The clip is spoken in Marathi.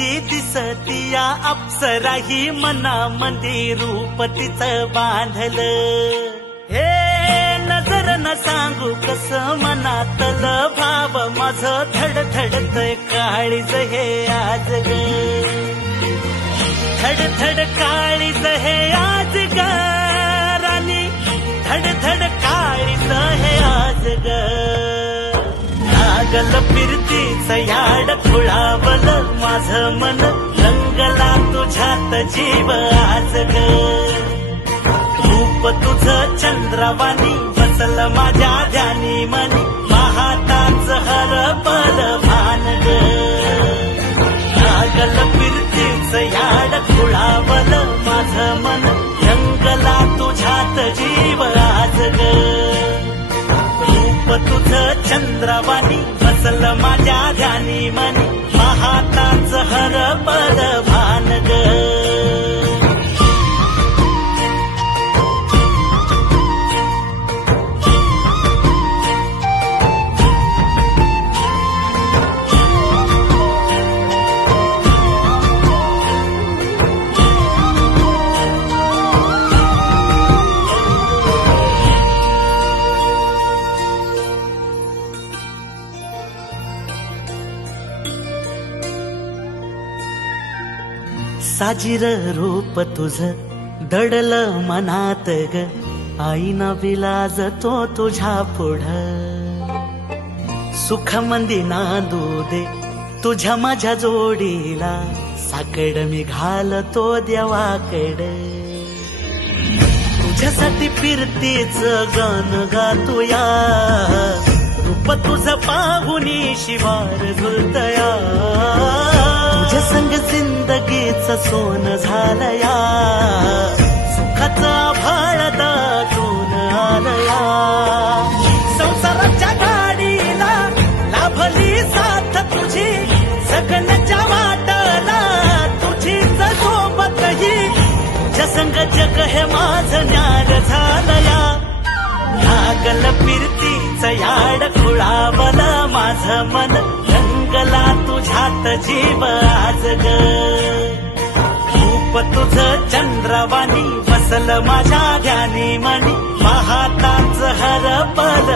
कशी दिसतीया अप्सरा ही मनामध्ये रूप तिचं बांधलं. हे नजर न सांगू कस मनातल भाव माझं धडधडतय काळीज हे आज ग. धडधड काळीज हे आज ग राणी, धडधड काळीज हे आज ग. लागल फिरतीच याड खुळावलं माझं मन, रंगला तुझ्यात जीव आज ग. रूप तुझं चंद्रवाणी बसल माझ्या ध्यानी मनी, पाहताच हरपल भान ग. लागल फिरतीच याड खुळावलं माझं मन, रंगला तुझ्यात जीव आज ग. रूप तुझं चंद्रवाणी बसल माझ्या ध्यानी मनी, पाहताच हरपल भान ग. साजिर रूप तुझं दडलं मनात ग, आईना विलाज तो तुझ्या पुढं. सुख मंदी नांदू दे तुझ्या माझ्या जोडीला, साकड मी घालतो देवाकड. तुझ्यासाठी फिरतीच गान गातोया, रूप तुझं पाहुनी शिवार झुलतया. तुझ्या संग जिंदगीच सोन झालया, सुखाचा भाळ दाटून आलया. संसाराच्या गाडीला लाभली साथ तुझी, जगण्याच्या वाटला तुझीच सोबत ही. तुझ्या संग जग हे माझं न्यार झालया. लागल फिरतीच याड खुळावलं माझं मन, रंगला तुझ्यात जीव आज ग. रूप तुझं चंद्रवाणी बसल माझ्या ध्यानी मनी, पाहताच हरपल